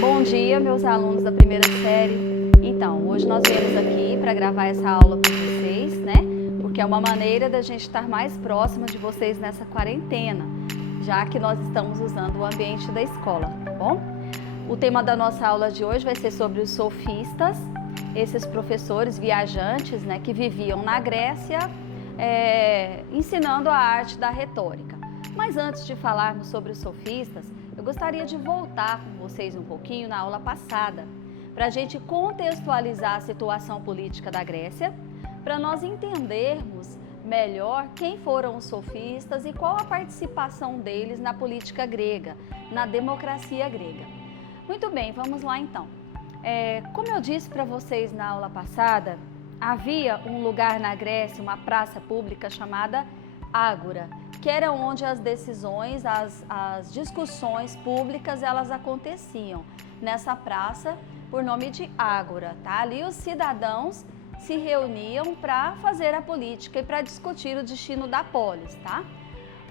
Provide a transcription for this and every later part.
Bom dia, meus alunos da primeira série. Então, hoje nós viemos aqui para gravar essa aula com vocês, né? Porque é uma maneira da gente estar mais próxima de vocês nessa quarentena, já que nós estamos usando o ambiente da escola, tá bom? O tema da nossa aula de hoje vai ser sobre os sofistas, esses professores viajantes, né, que viviam na Grécia, ensinando a arte da retórica. Mas antes de falarmos sobre os sofistas, eu gostaria de voltar com vocês um pouquinho na aula passada, para a gente contextualizar a situação política da Grécia, para nós entendermos melhor quem foram os sofistas e qual a participação deles na política grega, na democracia grega. Muito bem, vamos lá então. Como eu disse para vocês na aula passada, havia um lugar na Grécia, uma praça pública chamada Ágora, que era onde as decisões, as discussões públicas, elas aconteciam nessa praça por nome de Ágora, tá? Ali os cidadãos se reuniam para fazer a política e para discutir o destino da polis, tá?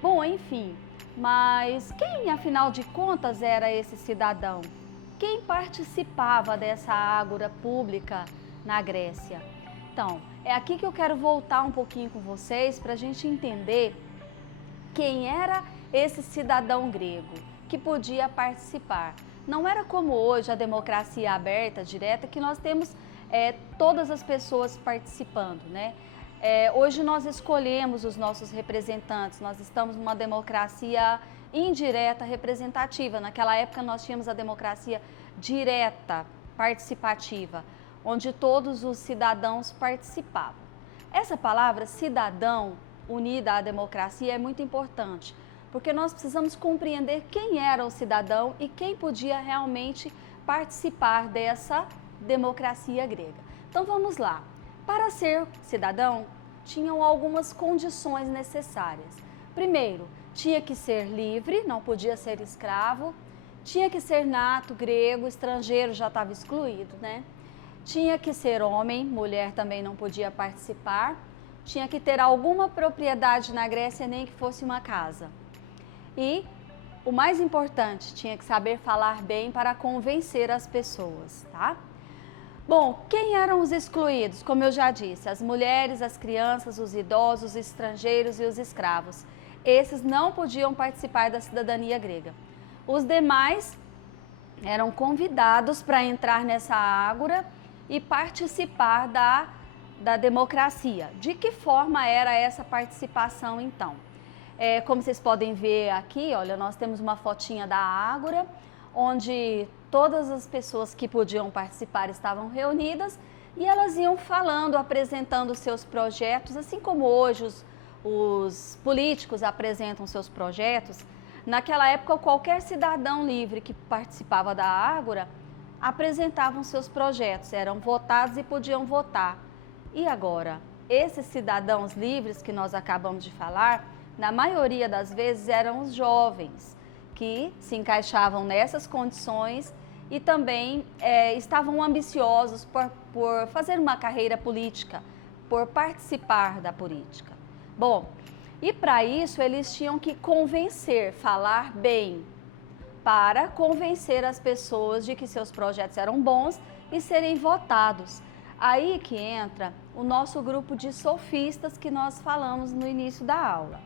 Bom, enfim, mas quem, afinal de contas, era esse cidadão? Quem participava dessa ágora pública na Grécia? Então, é aqui que eu quero voltar um pouquinho com vocês para a gente entender quem era esse cidadão grego que podia participar. Não era como hoje a democracia aberta, direta, que nós temos todas as pessoas participando, né? Hoje nós escolhemos os nossos representantes, nós estamos numa democracia indireta, representativa. Naquela época nós tínhamos a democracia direta, participativa, onde todos os cidadãos participavam. Essa palavra cidadão unida à democracia é muito importante, porque nós precisamos compreender quem era o cidadão e quem podia realmente participar dessa democracia grega. Então vamos lá. Para ser cidadão, tinham algumas condições necessárias. Primeiro, tinha que ser livre, não podia ser escravo, tinha que ser nato, grego, estrangeiro já estava excluído, né? Tinha que ser homem, mulher também não podia participar, tinha que ter alguma propriedade na Grécia, nem que fosse uma casa. E o mais importante, tinha que saber falar bem para convencer as pessoas, tá? Bom, quem eram os excluídos? Como eu já disse, as mulheres, as crianças, os idosos, os estrangeiros e os escravos. Esses não podiam participar da cidadania grega. Os demais eram convidados para entrar nessa ágora e participar da democracia. De que forma era essa participação, então? Como vocês podem ver aqui, olha, nós temos uma fotinha da ágora, onde todas as pessoas que podiam participar estavam reunidas e elas iam falando, apresentando seus projetos, assim como hoje os políticos apresentam seus projetos. Naquela época, qualquer cidadão livre que participava da ágora apresentavam seus projetos, eram votados e podiam votar. E agora, esses cidadãos livres que nós acabamos de falar, na maioria das vezes eram os jovens, que se encaixavam nessas condições e também estavam ambiciosos por fazer uma carreira política, por participar da política. Bom, e para isso eles tinham que convencer, falar bem, para convencer as pessoas de que seus projetos eram bons e serem votados. Aí que entra o nosso grupo de sofistas que nós falamos no início da aula.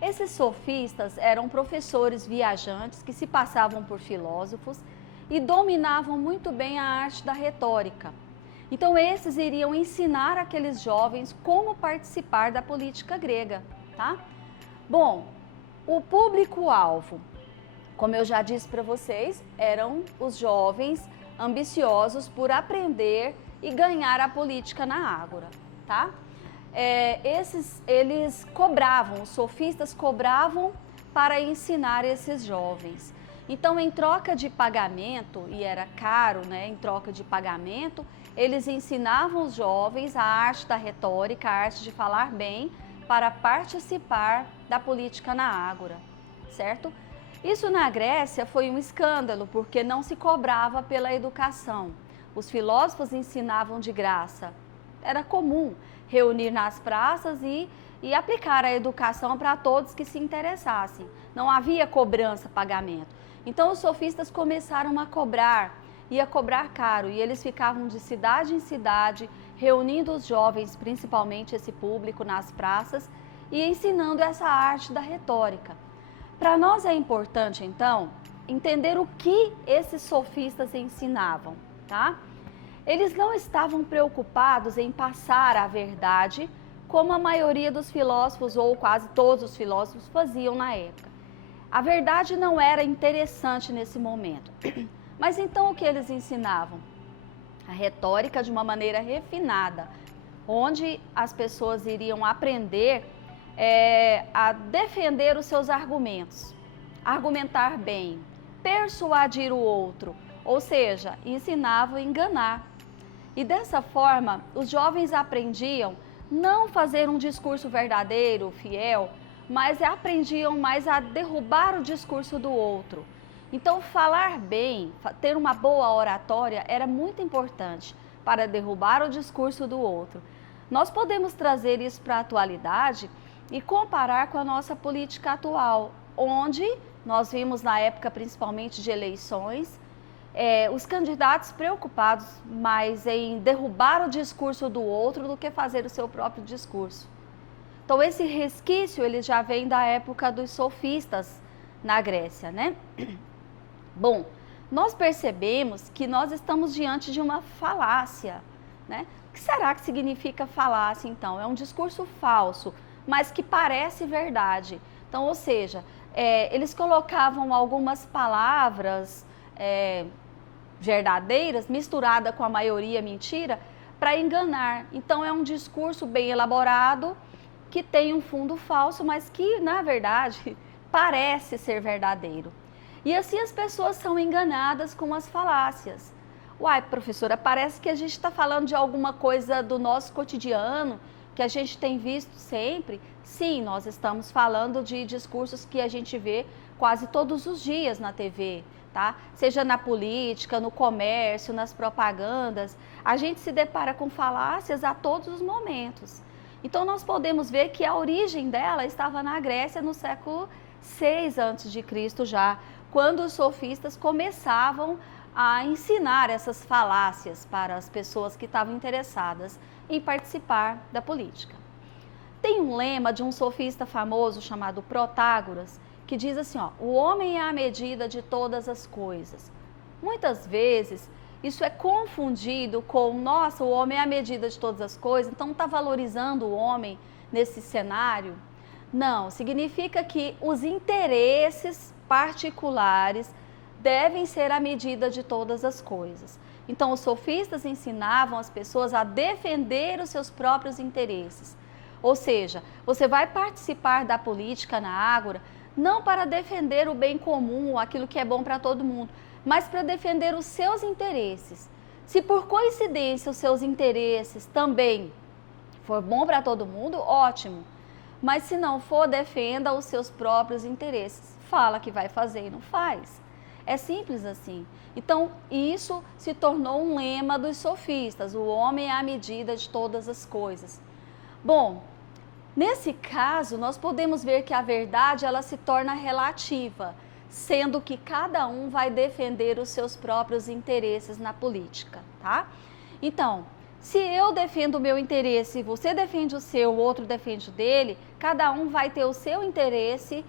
Esses sofistas eram professores viajantes que se passavam por filósofos e dominavam muito bem a arte da retórica. Então, esses iriam ensinar aqueles jovens como participar da política grega, tá? Bom, o público-alvo, como eu já disse para vocês, eram os jovens ambiciosos por aprender e ganhar a política na ágora, tá? Eles cobravam, os sofistas cobravam para ensinar esses jovens. Então, em troca de pagamento, e era caro, né? Em troca de pagamento, eles ensinavam os jovens a arte da retórica, a arte de falar bem, para participar da política na ágora, certo? Isso na Grécia foi um escândalo, porque não se cobrava pela educação. Os filósofos ensinavam de graça. Era comum reunir nas praças e aplicar a educação para todos que se interessassem. Não havia cobrança, pagamento. Então os sofistas começaram a cobrar caro, e eles ficavam de cidade em cidade, reunindo os jovens, principalmente esse público, nas praças, e ensinando essa arte da retórica. Para nós é importante, então, entender o que esses sofistas ensinavam, tá? Eles não estavam preocupados em passar a verdade, como a maioria dos filósofos, ou quase todos os filósofos, faziam na época. A verdade não era interessante nesse momento. Mas então o que eles ensinavam? A retórica de uma maneira refinada, onde as pessoas iriam aprender a defender os seus argumentos, argumentar bem, persuadir o outro, ou seja, ensinavam a enganar. E dessa forma, os jovens aprendiam não fazer um discurso verdadeiro, fiel, mas aprendiam mais a derrubar o discurso do outro. Então, falar bem, ter uma boa oratória era muito importante para derrubar o discurso do outro. Nós podemos trazer isso para a atualidade e comparar com a nossa política atual, onde nós vimos na época, principalmente de eleições, os candidatos preocupados mais em derrubar o discurso do outro do que fazer o seu próprio discurso. Então, esse resquício ele já vem da época dos sofistas na Grécia, né? Bom, nós percebemos que nós estamos diante de uma falácia, né? O que será que significa falácia, então? É um discurso falso, mas que parece verdade. Então, ou seja, eles colocavam algumas palavras verdadeiras misturada com a maioria mentira para enganar. Então, é um discurso bem elaborado que tem um fundo falso, mas que, na verdade, parece ser verdadeiro. E assim as pessoas são enganadas com as falácias. Uai, professora, parece que a gente está falando de alguma coisa do nosso cotidiano, que a gente tem visto sempre. Sim, nós estamos falando de discursos que a gente vê quase todos os dias na TV, tá? Seja na política, no comércio, nas propagandas, a gente se depara com falácias a todos os momentos. Então, nós podemos ver que a origem dela estava na Grécia no século VI a.C. já, quando os sofistas começavam a ensinar essas falácias para as pessoas que estavam interessadas em participar da política. Tem um lema de um sofista famoso chamado Protágoras, que diz assim, ó, o homem é a medida de todas as coisas. Muitas vezes, isso é confundido com, nossa, o homem é a medida de todas as coisas, então está valorizando o homem nesse cenário? Não, significa que os interesses particulares devem ser a medida de todas as coisas. Então, os sofistas ensinavam as pessoas a defender os seus próprios interesses. Ou seja, você vai participar da política na Ágora não para defender o bem comum, aquilo que é bom para todo mundo, mas para defender os seus interesses. Se por coincidência os seus interesses também for bom para todo mundo, ótimo. Mas se não for, defenda os seus próprios interesses. Fala que vai fazer e não faz. É simples assim. Então, isso se tornou um lema dos sofistas. O homem é a medida de todas as coisas. Bom, nesse caso, nós podemos ver que a verdade ela se torna relativa, sendo que cada um vai defender os seus próprios interesses na política, tá? Então, se eu defendo o meu interesse, você defende o seu, o outro defende o dele, cada um vai ter o seu interesse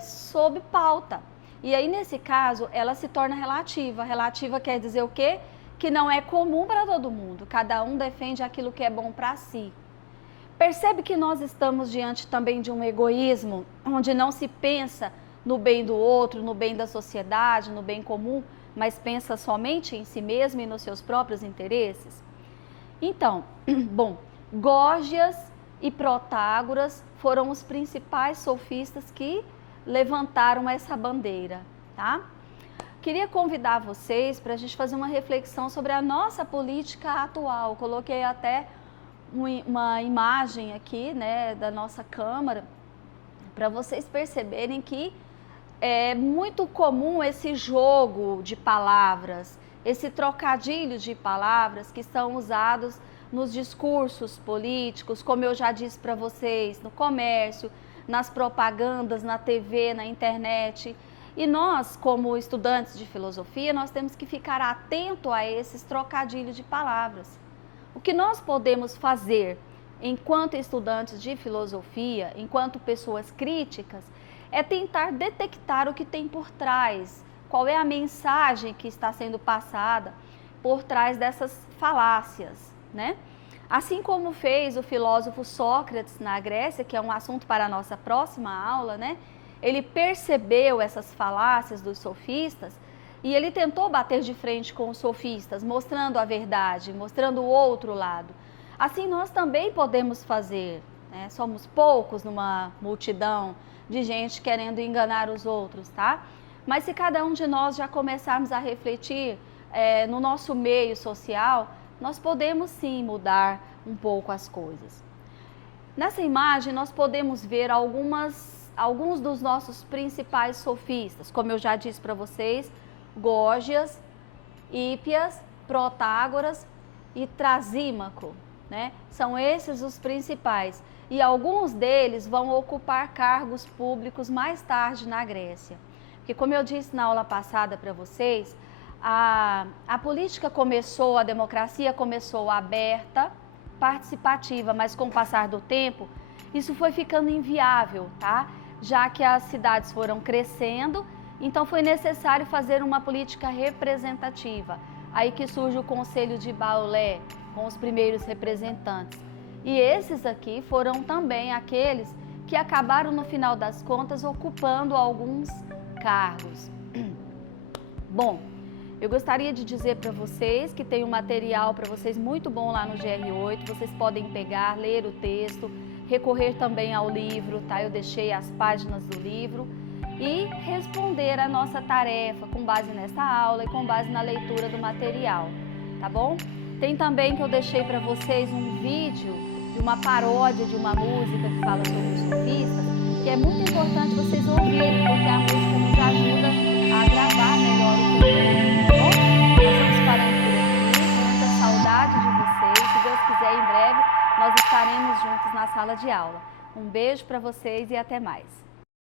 sob pauta. E aí, nesse caso, ela se torna relativa. Relativa quer dizer o quê? Que não é comum para todo mundo. Cada um defende aquilo que é bom para si. Percebe que nós estamos diante também de um egoísmo, onde não se pensa no bem do outro, no bem da sociedade, no bem comum, mas pensa somente em si mesmo e nos seus próprios interesses? Então, bom, Gorgias e Protágoras foram os principais sofistas que levantaram essa bandeira, tá? Queria convidar vocês para a gente fazer uma reflexão sobre a nossa política atual. Coloquei até uma imagem aqui, né, da nossa Câmara, para vocês perceberem que é muito comum esse jogo de palavras, esse trocadilho de palavras que são usados nos discursos políticos, como eu já disse para vocês, no comércio, nas propagandas, na TV, na internet. E nós, como estudantes de filosofia, nós temos que ficar atento a esses trocadilhos de palavras. O que nós podemos fazer enquanto estudantes de filosofia, enquanto pessoas críticas, é tentar detectar o que tem por trás, qual é a mensagem que está sendo passada por trás dessas falácias, né? Assim como fez o filósofo Sócrates na Grécia, que é um assunto para a nossa próxima aula, né? Ele percebeu essas falácias dos sofistas e ele tentou bater de frente com os sofistas, mostrando a verdade, mostrando o outro lado. Assim nós também podemos fazer, né? Somos poucos numa multidão de gente querendo enganar os outros, tá? Mas se cada um de nós já começarmos a refletir no nosso meio social, nós podemos sim mudar um pouco as coisas. Nessa imagem nós podemos ver alguns dos nossos principais sofistas, como eu já disse para vocês, Gorgias, Hípias, Protágoras e Trasímaco, né? São esses os principais e alguns deles vão ocupar cargos públicos mais tarde na Grécia. Porque como eu disse na aula passada para vocês, a política começou, a democracia começou aberta, participativa, mas com o passar do tempo, isso foi ficando inviável, tá? Já que as cidades foram crescendo, então foi necessário fazer uma política representativa. Aí que surge o Conselho de Baulé, com os primeiros representantes. E esses aqui foram também aqueles que acabaram, no final das contas, ocupando alguns cargos. Bom, eu gostaria de dizer para vocês que tem um material para vocês muito bom lá no GR8, vocês podem pegar, ler o texto, recorrer também ao livro, tá? Eu deixei as páginas do livro e responder a nossa tarefa com base nessa aula e com base na leitura do material, tá bom? Tem também que eu deixei para vocês um vídeo de uma paródia de uma música que fala sobre os sofistas, que é muito importante vocês ouvirem, porque a música nos ajuda a gravar melhor o conteúdo, tá bom? Nós vamos parando por aqui, com muita saudade de vocês. Se Deus quiser, em breve nós estaremos juntos na sala de aula. Um beijo para vocês e até mais.